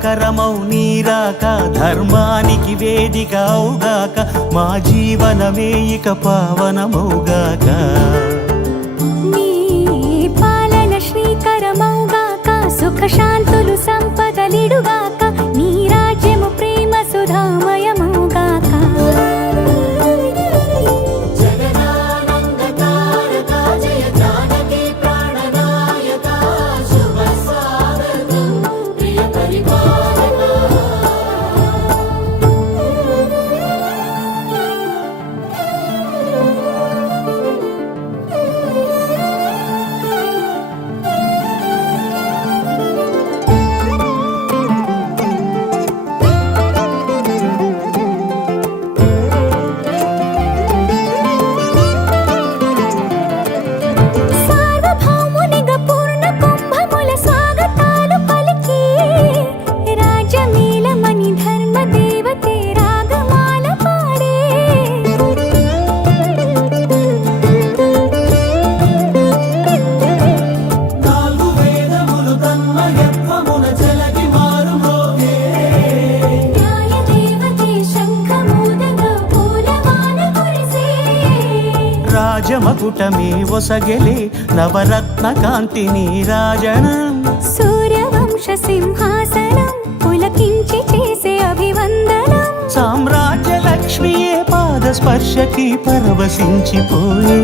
మంగళకరమౌ నీరాక ధర్మానికి వేదిక అవుగాక మా జీవనమే ఇక పావనమౌగాక నీ పాలన శ్రీకరమౌగాక సుఖ శాంతులు సంపదలిడుగాక నీ రాజ్యము ప్రేమ సుధామయమౌగాక రాజమకుటమే ఒసగెలే నవరత్న కాంతి నీరాజనం సూర్యవంశ సింహాసనం పులకించి చేసే అభివందనం సామ్రాజ్య లక్ష్మియే పాద స్పర్శకి పరవశించిపోయే